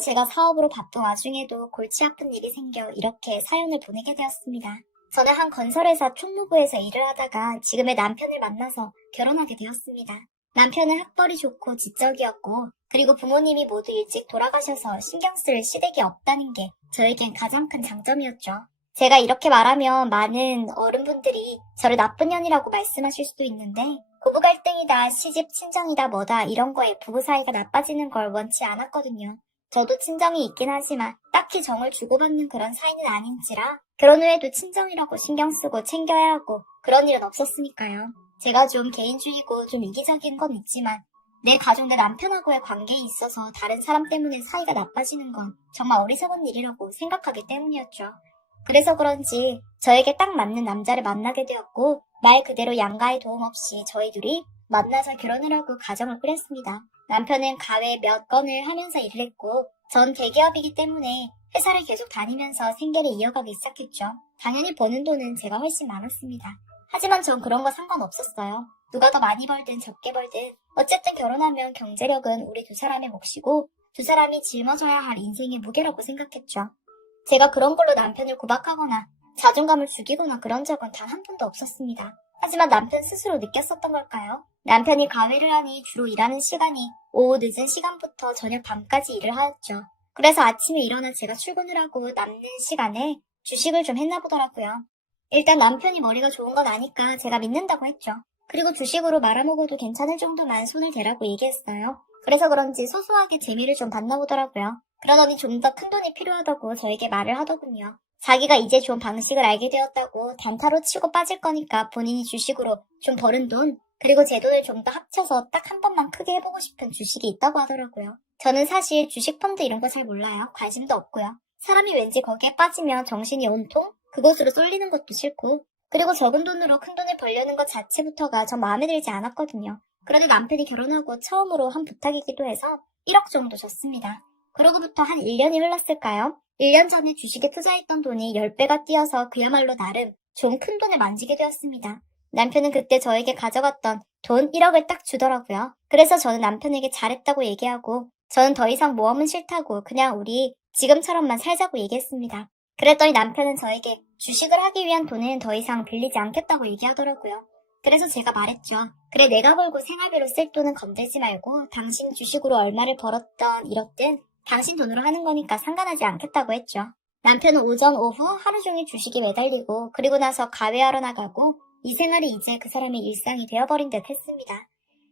제가 사업으로 바쁜 와중에도 골치 아픈 일이 생겨 이렇게 사연을 보내게 되었습니다. 저는 한 건설회사 총무부에서 일을 하다가 지금의 남편을 만나서 결혼하게 되었습니다. 남편은 학벌이 좋고 지적이었고 그리고 부모님이 모두 일찍 돌아가셔서 신경 쓸 시댁이 없다는 게 저에겐 가장 큰 장점이었죠. 제가 이렇게 말하면 많은 어른분들이 저를 나쁜 년이라고 말씀하실 수도 있는데 고부 갈등이다, 시집 친정이다 뭐다 이런 거에 부부 사이가 나빠지는 걸 원치 않았거든요. 저도 친정이 있긴 하지만 딱히 정을 주고받는 그런 사이는 아닌지라 결혼 후에도 친정이라고 신경 쓰고 챙겨야 하고 그런 일은 없었으니까요. 제가 좀 개인주의고 좀 이기적인 건 있지만 내 가족, 내 남편하고의 관계에 있어서 다른 사람 때문에 사이가 나빠지는 건 정말 어리석은 일이라고 생각하기 때문이었죠. 그래서 그런지 저에게 딱 맞는 남자를 만나게 되었고 말 그대로 양가의 도움 없이 저희 둘이 만나서 결혼을 하고 가정을 꾸렸습니다. 남편은 가외 몇 건을 하면서 일을 했고 전 대기업이기 때문에 회사를 계속 다니면서 생계를 이어가기 시작했죠. 당연히 버는 돈은 제가 훨씬 많았습니다. 하지만 전 그런 거 상관없었어요. 누가 더 많이 벌든 적게 벌든 어쨌든 결혼하면 경제력은 우리 두 사람의 몫이고 두 사람이 짊어져야 할 인생의 무게라고 생각했죠. 제가 그런 걸로 남편을 구박하거나 자존감을 죽이거나 그런 적은 단 한 번도 없었습니다. 하지만 남편 스스로 느꼈었던 걸까요? 남편이 가회를 하니 주로 일하는 시간이 오후 늦은 시간부터 저녁 밤까지 일을 하였죠. 그래서 아침에 일어나 제가 출근을 하고 남는 시간에 주식을 좀 했나 보더라고요. 일단 남편이 머리가 좋은 건 아니까 제가 믿는다고 했죠. 그리고 주식으로 말아먹어도 괜찮을 정도만 손을 대라고 얘기했어요. 그래서 그런지 소소하게 재미를 좀 봤나 보더라고요. 그러더니 좀 더 큰 돈이 필요하다고 저에게 말을 하더군요. 자기가 이제 좀 방식을 알게 되었다고 단타로 치고 빠질 거니까 본인이 주식으로 좀 버는 돈, 그리고 제 돈을 좀 더 합쳐서 딱 한 번만 크게 해보고 싶은 주식이 있다고 하더라고요. 저는 사실 주식 펀드 이런 거 잘 몰라요. 관심도 없고요. 사람이 왠지 거기에 빠지면 정신이 온통 그곳으로 쏠리는 것도 싫고 그리고 적은 돈으로 큰 돈을 벌려는 것 자체부터가 전 마음에 들지 않았거든요. 그런데 남편이 결혼하고 처음으로 한 부탁이기도 해서 1억 정도 줬습니다. 그러고부터 한 1년이 흘렀을까요? 1년 전에 주식에 투자했던 돈이 10배가 뛰어서 그야말로 나름 좀 큰 돈을 만지게 되었습니다. 남편은 그때 저에게 가져갔던 돈 1억을 딱 주더라고요. 그래서 저는 남편에게 잘했다고 얘기하고 저는 더 이상 모험은 싫다고 그냥 우리 지금처럼만 살자고 얘기했습니다. 그랬더니 남편은 저에게 주식을 하기 위한 돈은 더 이상 빌리지 않겠다고 얘기하더라고요. 그래서 제가 말했죠. 그래 내가 벌고 생활비로 쓸 돈은 건들지 말고 당신 주식으로 얼마를 벌었던 잃었든 당신 돈으로 하는 거니까 상관하지 않겠다고 했죠. 남편은 오전 오후 하루 종일 주식에 매달리고 그리고 나서 가회하러 나가고 이 생활이 이제 그 사람의 일상이 되어버린 듯 했습니다.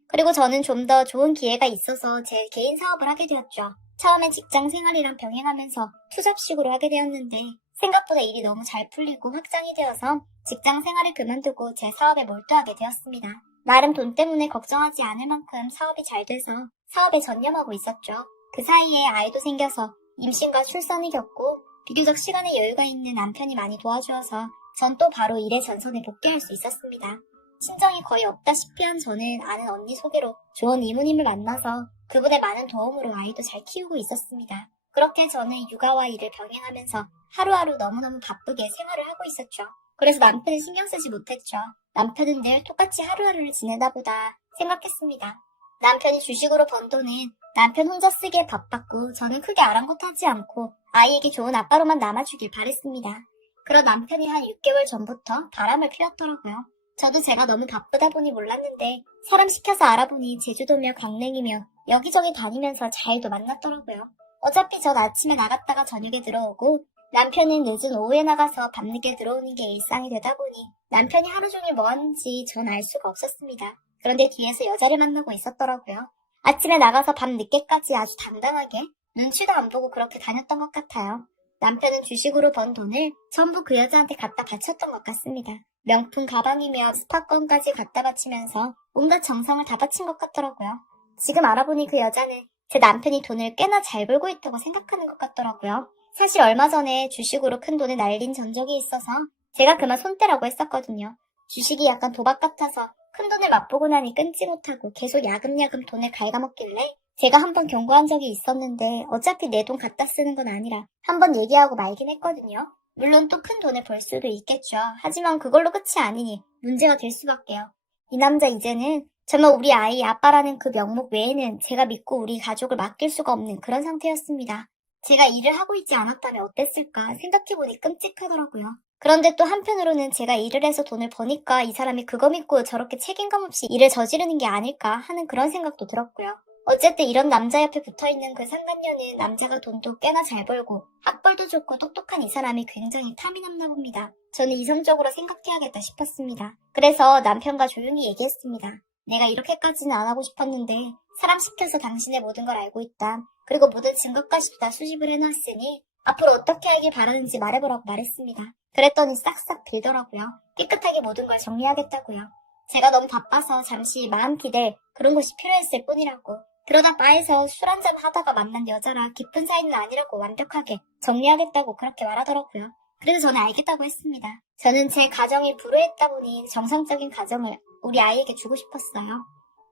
그리고 저는 좀 더 좋은 기회가 있어서 제 개인 사업을 하게 되었죠. 처음엔 직장 생활이랑 병행하면서 투잡식으로 하게 되었는데 생각보다 일이 너무 잘 풀리고 확장이 되어서 직장 생활을 그만두고 제 사업에 몰두하게 되었습니다. 나름 돈 때문에 걱정하지 않을 만큼 사업이 잘 돼서 사업에 전념하고 있었죠. 그 사이에 아이도 생겨서 임신과 출산을 겪고 비교적 시간에 여유가 있는 남편이 많이 도와주어서 전 또 바로 일의 전선에 복귀할 수 있었습니다. 친정이 거의 없다시피 한 저는 아는 언니 소개로 좋은 이모님을 만나서 그분의 많은 도움으로 아이도 잘 키우고 있었습니다. 그렇게 저는 육아와 일을 병행하면서 하루하루 너무너무 바쁘게 생활을 하고 있었죠. 그래서 남편을 신경 쓰지 못했죠. 남편은 늘 똑같이 하루하루를 지내다 보다 생각했습니다. 남편이 주식으로 번 돈은 남편 혼자 쓰기에 바빴고 저는 크게 아랑곳하지 않고 아이에게 좋은 아빠로만 남아주길 바랬습니다. 그런 남편이 한 6개월 전부터 바람을 피웠더라고요. 저도 제가 너무 바쁘다 보니 몰랐는데 사람 시켜서 알아보니 제주도며 강릉이며 여기저기 다니면서 잘도 만났더라고요. 어차피 전 아침에 나갔다가 저녁에 들어오고 남편은 늦은 오후에 나가서 밤늦게 들어오는 게 일상이 되다 보니 남편이 하루 종일 뭐 하는지 전 알 수가 없었습니다. 그런데 뒤에서 여자를 만나고 있었더라고요. 아침에 나가서 밤 늦게까지 아주 당당하게 눈치도 안 보고 그렇게 다녔던 것 같아요. 남편은 주식으로 번 돈을 전부 그 여자한테 갖다 바쳤던 것 같습니다. 명품 가방이며 스파권까지 갖다 바치면서 온갖 정성을 다 바친 것 같더라고요. 지금 알아보니 그 여자는 제 남편이 돈을 꽤나 잘 벌고 있다고 생각하는 것 같더라고요. 사실 얼마 전에 주식으로 큰 돈을 날린 전적이 있어서 제가 그만 손대라고 했었거든요. 주식이 약간 도박 같아서 큰 돈을 맛보고 나니 끊지 못하고 계속 야금야금 돈을 갉아먹길래 제가 한번 경고한 적이 있었는데 어차피 내 돈 갖다 쓰는 건 아니라 한번 얘기하고 말긴 했거든요. 물론 또 큰 돈을 벌 수도 있겠죠. 하지만 그걸로 끝이 아니니 문제가 될 수밖에요. 이 남자 이제는 정말 우리 아이 아빠라는 그 명목 외에는 제가 믿고 우리 가족을 맡길 수가 없는 그런 상태였습니다. 제가 일을 하고 있지 않았다면 어땠을까 생각해보니 끔찍하더라고요. 그런데 또 한편으로는 제가 일을 해서 돈을 버니까 이 사람이 그거 믿고 저렇게 책임감 없이 일을 저지르는 게 아닐까 하는 그런 생각도 들었고요. 어쨌든 이런 남자 옆에 붙어있는 그 상간녀는 남자가 돈도 꽤나 잘 벌고 학벌도 좋고 똑똑한 이 사람이 굉장히 탐이 났나 봅니다. 저는 이성적으로 생각해야겠다 싶었습니다. 그래서 남편과 조용히 얘기했습니다. 내가 이렇게까지는 안 하고 싶었는데 사람 시켜서 당신의 모든 걸 알고 있다. 그리고 모든 증거까지도 다 수집을 해놨으니 앞으로 어떻게 하길 바라는지 말해보라고 말했습니다. 그랬더니 싹싹 빌더라고요. 깨끗하게 모든 걸 정리하겠다고요. 제가 너무 바빠서 잠시 마음 기댈 그런 곳이 필요했을 뿐이라고. 그러다 바에서 술 한잔 하다가 만난 여자라 깊은 사이는 아니라고 완벽하게 정리하겠다고 그렇게 말하더라고요. 그래서 저는 알겠다고 했습니다. 저는 제 가정이 불우했다 보니 정상적인 가정을 우리 아이에게 주고 싶었어요.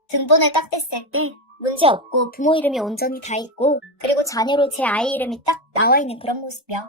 등본을 딱 뗐을 때 문제 없고 부모 이름이 온전히 다 있고 그리고 자녀로 제 아이 이름이 딱 나와 있는 그런 모습이요.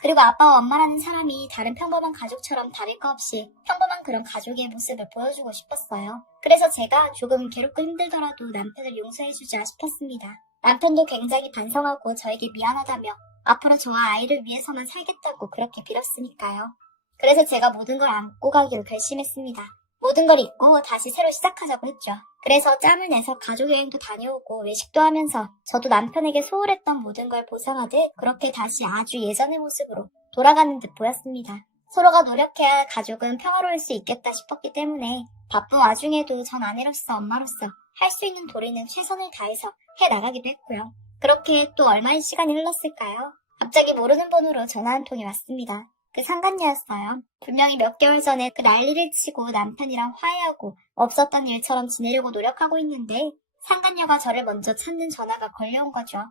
그리고 아빠와 엄마라는 사람이 다른 평범한 가족처럼 다를 거 없이 평범한 그런 가족의 모습을 보여주고 싶었어요. 그래서 제가 조금 괴롭고 힘들더라도 남편을 용서해주자 싶었습니다. 남편도 굉장히 반성하고 저에게 미안하다며 앞으로 저와 아이를 위해서만 살겠다고 그렇게 빌었으니까요. 그래서 제가 모든 걸 안고 가기로 결심했습니다. 모든 걸 잊고 다시 새로 시작하자고 했죠. 그래서 짬을 내서 가족여행도 다녀오고 외식도 하면서 저도 남편에게 소홀했던 모든 걸 보상하듯 그렇게 다시 아주 예전의 모습으로 돌아가는 듯 보였습니다. 서로가 노력해야 가족은 평화로울 수 있겠다 싶었기 때문에 바쁜 와중에도 전 아내로서 엄마로서 할 수 있는 도리는 최선을 다해서 해나가기도 했고요. 그렇게 또 얼마의 시간이 흘렀을까요? 갑자기 모르는 번호로 전화 한 통이 왔습니다. 그 상간녀였어요. 분명히 몇 개월 전에 그 난리를 치고 남편이랑 화해하고 없었던 일처럼 지내려고 노력하고 있는데 상간녀가 저를 먼저 찾는 전화가 걸려온 거죠.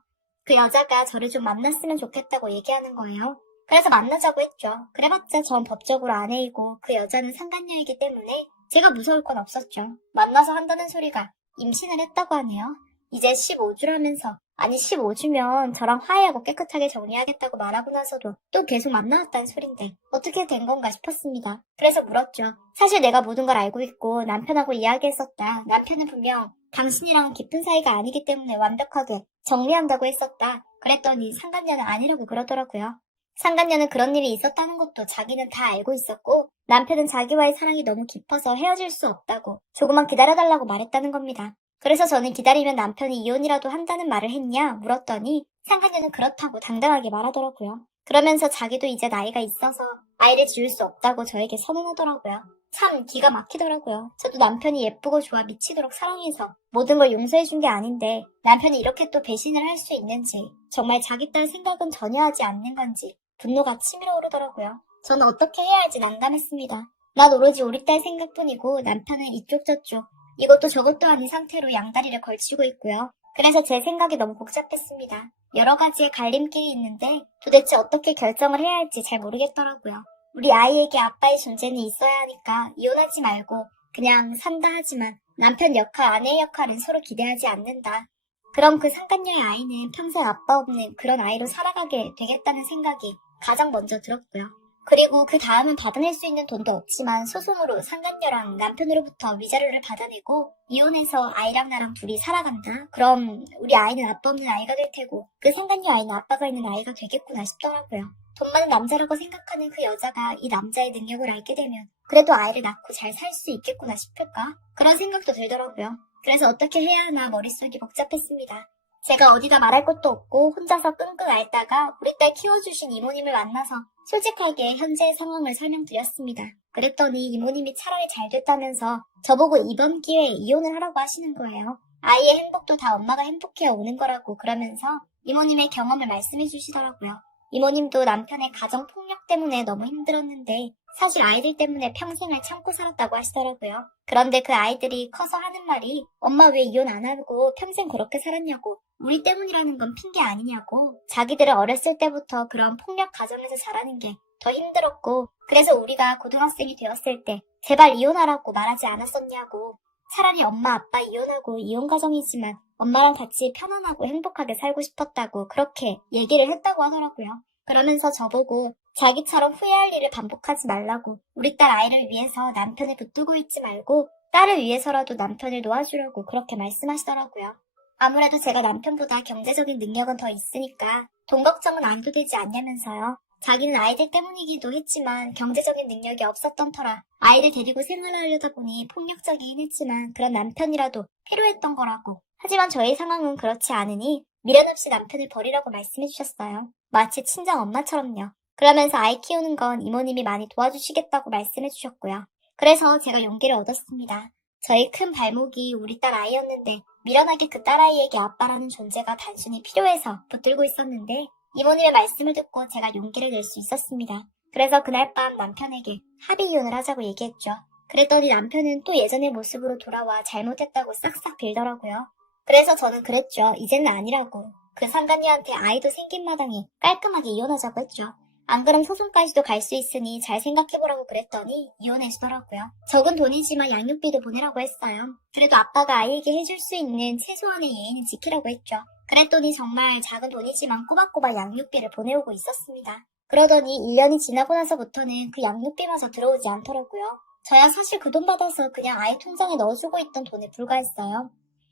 그 여자가 저를 좀 만났으면 좋겠다고 얘기하는 거예요. 그래서 만나자고 했죠. 그래봤자 전 법적으로 아내이고 그 여자는 상간녀이기 때문에 제가 무서울 건 없었죠. 만나서 한다는 소리가 임신을 했다고 하네요. 이제 15주라면서 아니 15주면 저랑 화해하고 깨끗하게 정리하겠다고 말하고 나서도 또 계속 만나왔다는 소린데 어떻게 된 건가 싶었습니다. 그래서 물었죠. 사실 내가 모든 걸 알고 있고 남편하고 이야기했었다. 남편은 분명 당신이랑은 깊은 사이가 아니기 때문에 완벽하게 정리한다고 했었다. 그랬더니 상간녀는 아니라고 그러더라고요. 상간녀는 그런 일이 있었다는 것도 자기는 다 알고 있었고 남편은 자기와의 사랑이 너무 깊어서 헤어질 수 없다고 조금만 기다려달라고 말했다는 겁니다. 그래서 저는 기다리면 남편이 이혼이라도 한다는 말을 했냐 물었더니 상간녀는 그렇다고 당당하게 말하더라고요. 그러면서 자기도 이제 나이가 있어서 아이를 지울 수 없다고 저에게 선언하더라고요. 참 기가 막히더라고요. 저도 남편이 예쁘고 좋아 미치도록 사랑해서 모든 걸 용서해준 게 아닌데 남편이 이렇게 또 배신을 할 수 있는지 정말 자기 딸 생각은 전혀 하지 않는 건지 분노가 치밀어 오르더라고요. 저는 어떻게 해야 할지 난감했습니다. 난 오로지 우리 딸 생각뿐이고 남편은 이쪽 저쪽 이것도 저것도 아닌 상태로 양다리를 걸치고 있고요. 그래서 제 생각이 너무 복잡했습니다. 여러 가지의 갈림길이 있는데 도대체 어떻게 결정을 해야 할지 잘 모르겠더라고요. 우리 아이에게 아빠의 존재는 있어야 하니까 이혼하지 말고 그냥 산다 하지만 남편 역할, 아내의 역할은 서로 기대하지 않는다. 그럼 그 상간녀의 아이는 평생 아빠 없는 그런 아이로 살아가게 되겠다는 생각이 가장 먼저 들었고요. 그리고 그 다음은 받아낼 수 있는 돈도 없지만 소송으로 상간녀랑 남편으로부터 위자료를 받아내고 이혼해서 아이랑 나랑 둘이 살아간다? 그럼 우리 아이는 아빠 없는 아이가 될 테고 그 상간녀 아이는 아빠가 있는 아이가 되겠구나 싶더라고요. 돈 많은 남자라고 생각하는 그 여자가 이 남자의 능력을 알게 되면 그래도 아이를 낳고 잘 살 수 있겠구나 싶을까? 그런 생각도 들더라고요. 그래서 어떻게 해야 하나 머릿속이 복잡했습니다. 제가 어디다 말할 것도 없고 혼자서 끙끙 앓다가 우리 딸 키워주신 이모님을 만나서 솔직하게 현재의 상황을 설명드렸습니다. 그랬더니 이모님이 차라리 잘 됐다면서 저보고 이번 기회에 이혼을 하라고 하시는 거예요. 아이의 행복도 다 엄마가 행복해야 오는 거라고 그러면서 이모님의 경험을 말씀해 주시더라고요. 이모님도 남편의 가정폭력 때문에 너무 힘들었는데 사실 아이들 때문에 평생을 참고 살았다고 하시더라고요. 그런데 그 아이들이 커서 하는 말이 엄마 왜 이혼 안 하고 평생 그렇게 살았냐고 우리 때문이라는 건 핑계 아니냐고 자기들은 어렸을 때부터 그런 폭력 가정에서 자라는 게 더 힘들었고 그래서 우리가 고등학생이 되었을 때 제발 이혼하라고 말하지 않았었냐고 차라리 엄마 아빠 이혼하고 이혼 가정이지만 엄마랑 같이 편안하고 행복하게 살고 싶었다고 그렇게 얘기를 했다고 하더라고요. 그러면서 저보고 자기처럼 후회할 일을 반복하지 말라고 우리 딸 아이를 위해서 남편을 붙들고 있지 말고 딸을 위해서라도 남편을 놓아주려고 그렇게 말씀하시더라고요. 아무래도 제가 남편보다 경제적인 능력은 더 있으니까 돈 걱정은 안 해도 되지 않냐면서요. 자기는 아이들 때문이기도 했지만 경제적인 능력이 없었던 터라 아이들 데리고 생활을 하려다 보니 폭력적이긴 했지만 그런 남편이라도 필요했던 거라고. 하지만 저의 상황은 그렇지 않으니 미련 없이 남편을 버리라고 말씀해 주셨어요. 마치 친정 엄마처럼요. 그러면서 아이 키우는 건 이모님이 많이 도와주시겠다고 말씀해 주셨고요. 그래서 제가 용기를 얻었습니다. 저희 큰 발목이 우리 딸 아이였는데 미련하게 그 딸아이에게 아빠라는 존재가 단순히 필요해서 붙들고 있었는데 이모님의 말씀을 듣고 제가 용기를 낼 수 있었습니다. 그래서 그날 밤 남편에게 합의 이혼을 하자고 얘기했죠. 그랬더니 남편은 또 예전의 모습으로 돌아와 잘못했다고 싹싹 빌더라고요. 그래서 저는 그랬죠. 이제는 아니라고. 그 상간녀한테 아이도 생긴 마당에 깔끔하게 이혼하자고 했죠. 안 그럼 소송까지도 갈 수 있으니 잘 생각해보라고 그랬더니 이혼해주더라고요. 적은 돈이지만 양육비도 보내라고 했어요. 그래도 아빠가 아이에게 해줄 수 있는 최소한의 예의는 지키라고 했죠. 그랬더니 정말 작은 돈이지만 꼬박꼬박 양육비를 보내오고 있었습니다. 그러더니 1년이 지나고 나서부터는 그 양육비마저 들어오지 않더라고요. 저야 사실 그 돈 받아서 그냥 아이 통장에 넣어주고 있던 돈에 불과했어요.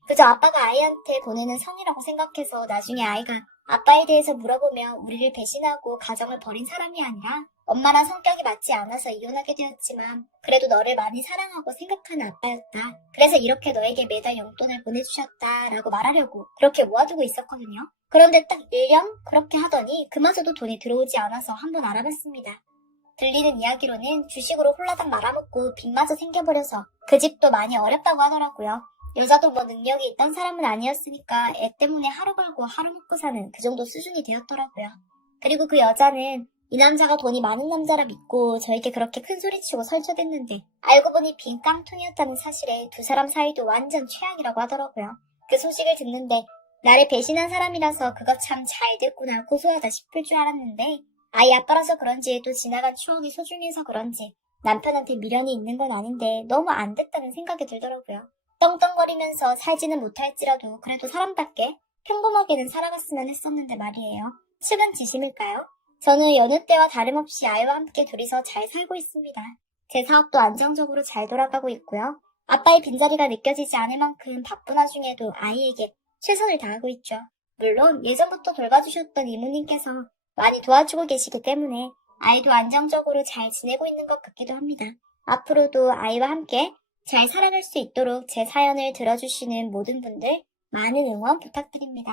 그저 아빠가 아이한테 보내는 성이라고 생각해서 나중에 아이가 아빠에 대해서 물어보며 우리를 배신하고 가정을 버린 사람이 아니라 엄마랑 성격이 맞지 않아서 이혼하게 되었지만 그래도 너를 많이 사랑하고 생각하는 아빠였다. 그래서 이렇게 너에게 매달 용돈을 보내주셨다라고 말하려고 그렇게 모아두고 있었거든요. 그런데 딱 1년 그렇게 하더니 그마저도 돈이 들어오지 않아서 한번 알아봤습니다. 들리는 이야기로는 주식으로 홀라당 말아먹고 빚마저 생겨버려서 그 집도 많이 어렵다고 하더라고요. 여자도 뭐 능력이 있던 사람은 아니었으니까 애 때문에 하루 벌고 하루 먹고 사는 그 정도 수준이 되었더라고요. 그리고 그 여자는 이 남자가 돈이 많은 남자라 믿고 저에게 그렇게 큰 소리치고 설쳐댔는데 알고 보니 빈 깡통이었다는 사실에 두 사람 사이도 완전 최악이라고 하더라고요. 그 소식을 듣는데 나를 배신한 사람이라서 그거 참 잘 됐구나 고소하다 싶을 줄 알았는데 아이 아빠라서 그런지 또 지나간 추억이 소중해서 그런지 남편한테 미련이 있는 건 아닌데 너무 안 됐다는 생각이 들더라고요. 떵떵거리면서 살지는 못할지라도 그래도 사람답게 평범하게는 살아갔으면 했었는데 말이에요. 측은지심일까요? 저는 여느 때와 다름없이 아이와 함께 둘이서 잘 살고 있습니다. 제 사업도 안정적으로 잘 돌아가고 있고요. 아빠의 빈자리가 느껴지지 않을 만큼 바쁜 와중에도 아이에게 최선을 다하고 있죠. 물론 예전부터 돌봐주셨던 이모님께서 많이 도와주고 계시기 때문에 아이도 안정적으로 잘 지내고 있는 것 같기도 합니다. 앞으로도 아이와 함께 잘 살아갈 수 있도록 제 사연을 들어주시는 모든 분들 많은 응원 부탁드립니다.